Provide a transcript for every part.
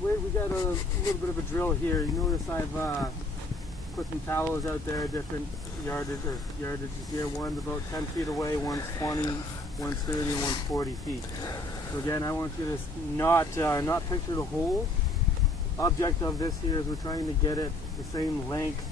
we got a little bit of a drill here. You notice I've put some towels out there, different yardages here. One's about 10 feet away, one's 20, one's 30, and one's 40 feet. So again, I want you to not picture the whole object of this here is we're trying to get it the same length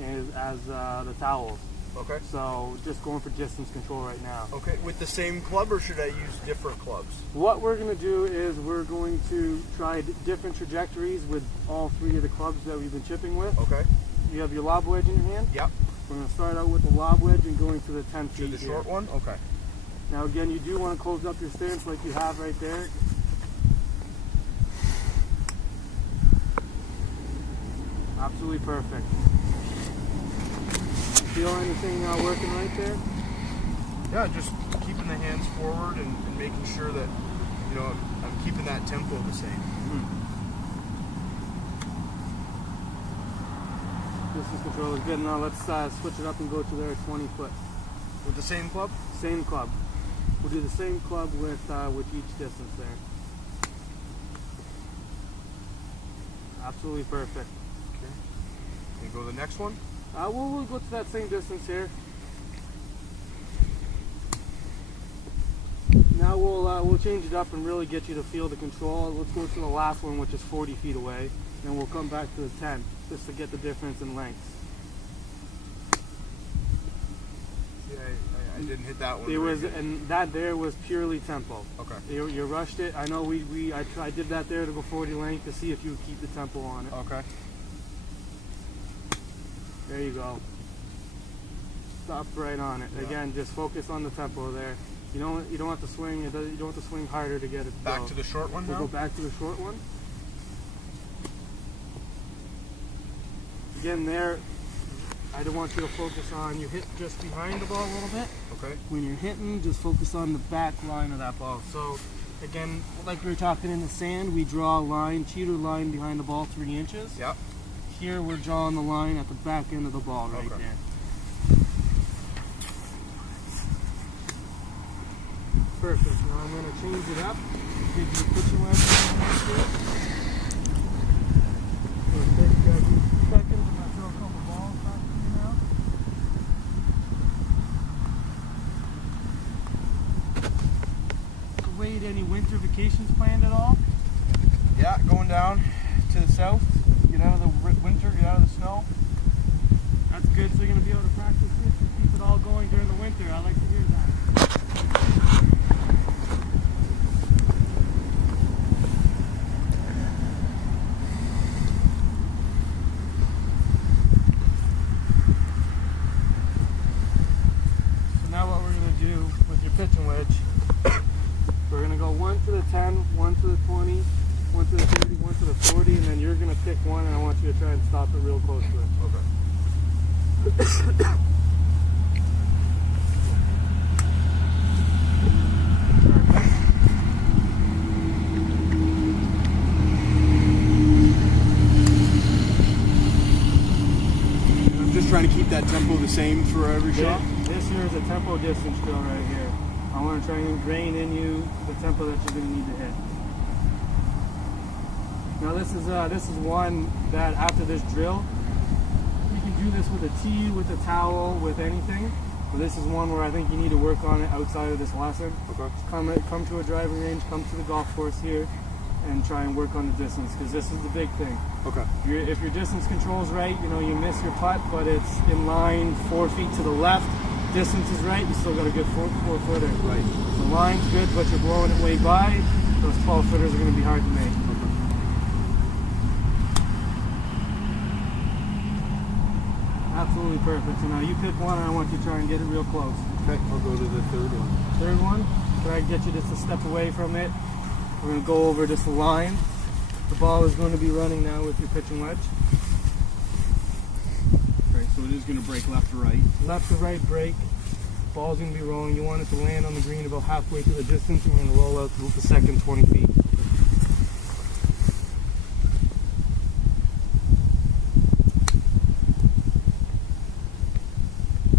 as the towels. Okay. So just going for distance control right now. Okay. With the same club, or should I use different clubs? What we're going to do is we're going to try different trajectories with all three of the clubs that we've been chipping with. Okay. You have your lob wedge in your hand? Yep. We're going to start out with the lob wedge and going to the 10 feet To the short one? Okay. Now again, you do want to close up your stance like you have right there. Absolutely perfect. Feel anything working right there? Yeah, just keeping the hands forward and making sure that, you know, I'm keeping that tempo the same. Distance control is good. Now let's switch it up and go to their 20 foot. With the same club? Same club. We'll do the same club with each distance there. Absolutely perfect. Okay. Can you go to the next one? We'll go to that same distance here. Now we'll change it up and really get you to feel the control. Let's go to the last one, which is 40 feet away, and we'll come back to the 10 just to get the difference in length. Yeah, I didn't hit that one. And that there was purely tempo. Okay. You rushed it. I know I did that there to go 40 length to see if you would keep the tempo on it. Okay. There you go. Stop right on it. Yeah. Again, just focus on the tempo there. You don't have to swing. You don't have to swing harder to get it. Back to the short one now. Go back to the short one. Again, there. I don't want you to focus on. You hit just behind the ball a little bit. Okay. When you're hitting, just focus on the back line of that ball. So, again, like we were talking in the sand, we draw a line, cheater line behind the ball 3 inches. Yep. Here we're drawing the line at the back end of the ball right there. Perfect. Now I'm going to change it up. Give you a pitching wedge here. So take a few seconds. I'm going to throw a couple balls back to you now. So Wade, any winter vacations planned at all? Yeah, going down to the south. Get out of the winter, get out of the snow. That's good, so you're going to be able to practice this and keep it all going during the winter. I like to hear that. So now what we're going to do with your pitching wedge, we're going to go 1 to the 10, 1 to the 20, 1 to the 30, 1 to the 40, and then you're going to pick one, and I want you to try and stop it real close to it. Okay. And I'm just trying to keep that tempo the same for every shot. This here is a tempo distance drill right here. I want to try and ingrain in you the tempo that you're going to need to hit. Now this is one that after this drill, you can do this with a tee, with a towel, with anything. But this is one where I think you need to work on it outside of this lesson. Okay. Come to a driving range, come to the golf course here, and try and work on the distance, because this is the big thing. Okay. If your distance control is right, you miss your putt, but it's in line 4 feet to the left. Distance is right, you still got a good 4-footer. Right. The line's good, but you're blowing it way by. Those 12-footers are going to be hard to make. Absolutely perfect. So now you pick one, and I want you to try and get it real close. Okay, I'll go to the third one. Third one, can I get you just a step away from it? We're going to go over just the line. The ball is going to be running now with your pitching wedge. Okay, so it is going to break left to right. Left to right break. Ball's going to be rolling. You want it to land on the green about halfway through the distance, and we're going to roll out the second 20 feet.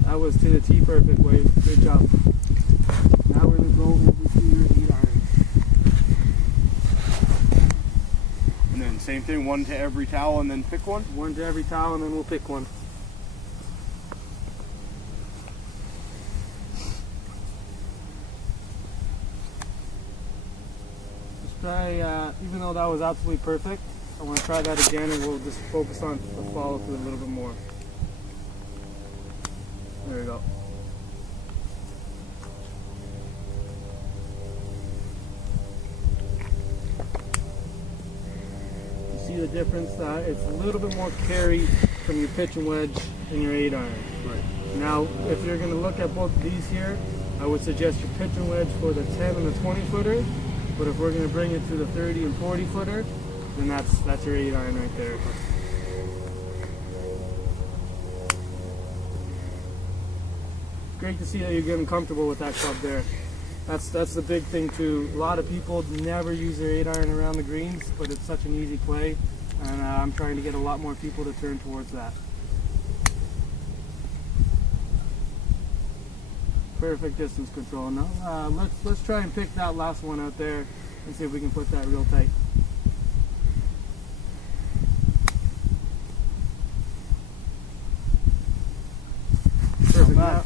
That was to the tee perfect, Wade. Good job. Now we're going to go over to your 8 iron. And then same thing, one to every towel and then pick one? One to every towel and then we'll pick one. Let's try, even though that was absolutely perfect, I want to try that again and we'll just focus on the follow through a little bit more. There we go. See the difference? It's a little bit more carry from your pitching wedge and your 8-iron. Right. Now, if you're going to look at both of these here, I would suggest your pitching wedge for the 10 and the 20 footer. But if we're going to bring it to the 30 and 40 footer, then that's your 8-iron right there. Great to see that you're getting comfortable with that club there. That's the big thing too. A lot of people never use their 8-iron around the greens, but it's such an easy play, and I'm trying to get a lot more people to turn towards that. Perfect distance control. Now let's try and pick that last one out there and see if we can put that real tight. Perfect.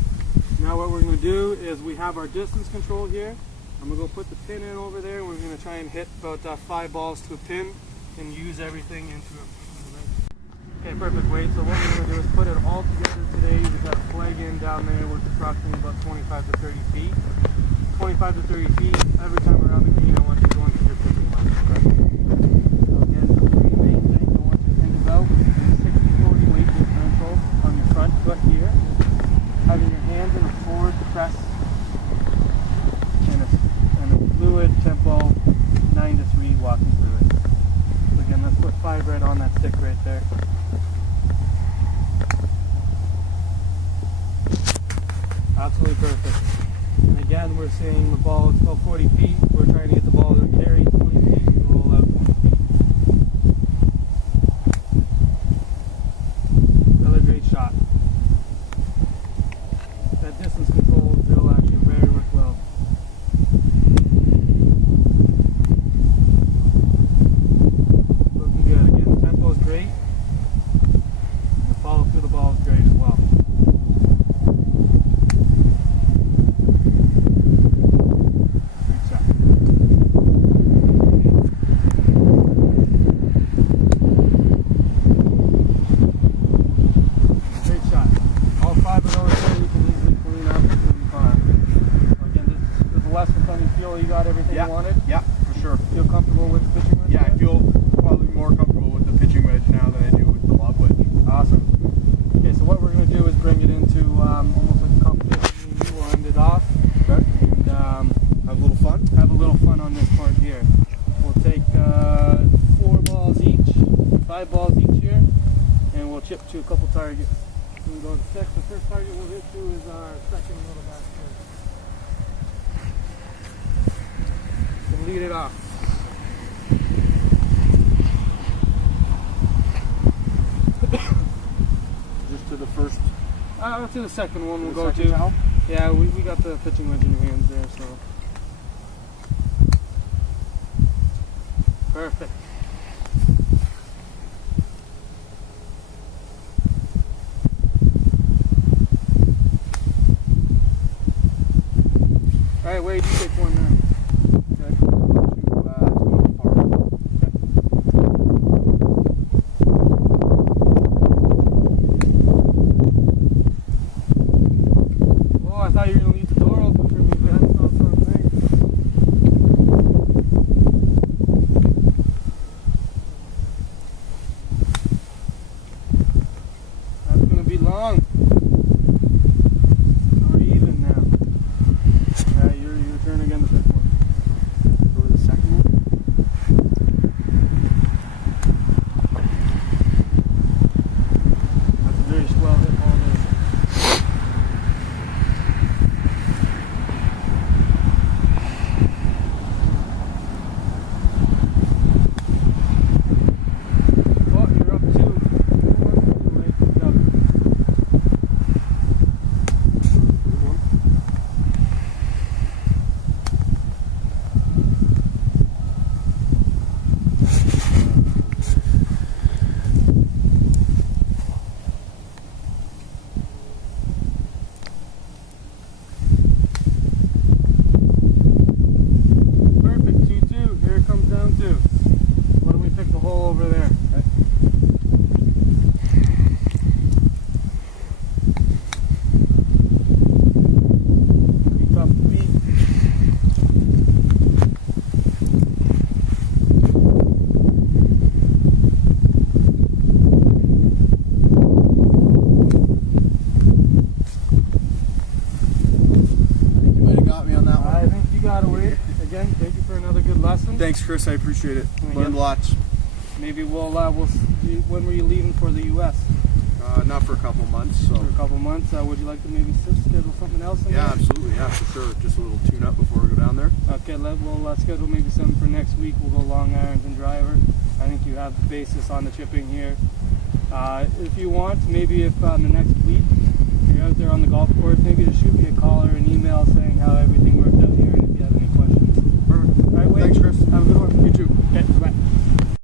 Now what we're going to do is we have our distance control here. I'm going to go put the pin in over there. We're going to try and hit about 5 balls to a pin and use everything into it. Okay, perfect, Wade. So what we're going to do is put it all together today. We've got a flag in down there with approximately about 25 to 30 feet. 25 to 30 feet. Every time around the green, I want you going to your pitching line. Okay? So again, the three main things I want you to think about is 60-40 weight differential on your front foot here. Having your hands in a forward press and a fluid tempo 9 to 3 walking through it. So again, let's put 5 right on that stick right there. Absolutely perfect. And again, we're seeing the ball is about 40 feet. We're trying to get the ball to carry 20 feet and roll out 20 feet. Another great shot. That distance control drill actually very worked well. Looking good. Again, the tempo is great. The follow through the ball is great as well. Great shot. Great shot. All 5 of those there you can easily clean up and be fine. So again, this is a lesson on you feel you got everything you wanted? Yeah, for sure. Feel comfortable with the pitching wedge? Yeah, I feel probably more comfortable with the pitching wedge now than I do with the lob wedge. Awesome. Okay, so what we're going to do is bring it into almost like a competition. Me and you will end it off. Okay. And Have a little fun? have a little fun on this part here. We'll take 4 balls each, 5 balls each here, and we'll chip to a couple targets. We'll go to 6. The first target we'll hit to is our second little basket. We'll lead it off. Just to the first. To the second one we'll The go second to. towel? Yeah, we got the pitching wedge in your hands there, so. Perfect. Alright, Wade, you take one now. Okay. To the far. Oh, I thought you were going to leave the door open for me, but that's not so nice. That's going to be long. So we're even now. Your turn again to thanks, Chris. I appreciate it. Yeah. Learned lots. Maybe we'll see. When were you leaving for the U.S.? Not for a couple months. So. For a couple months. Would you like to maybe schedule something else in there? Absolutely. Yeah, for sure. Just a little tune-up before we go down there. Okay, we'll schedule maybe something for next week. We'll go long irons and driver. I think you have the basis on the chipping here. If you want, maybe if the next week you're out there on the golf course, maybe just shoot me a call or an email saying how everything worked